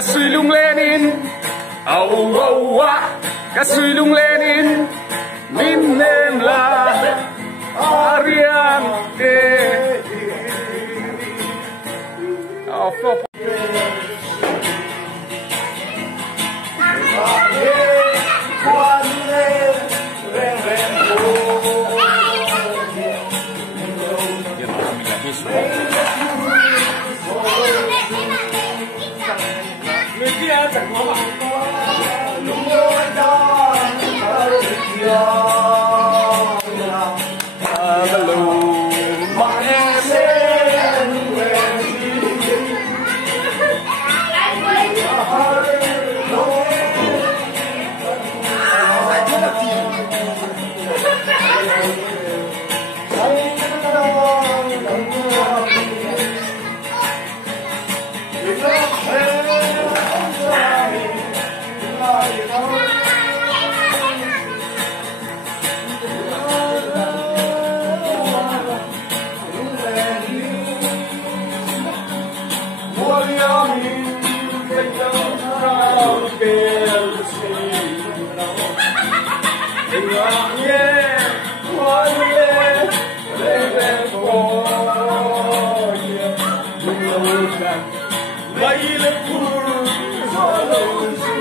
cái suy lung lên in âu âu á cái suy lung lên in min nem là ariante Baile pur, solo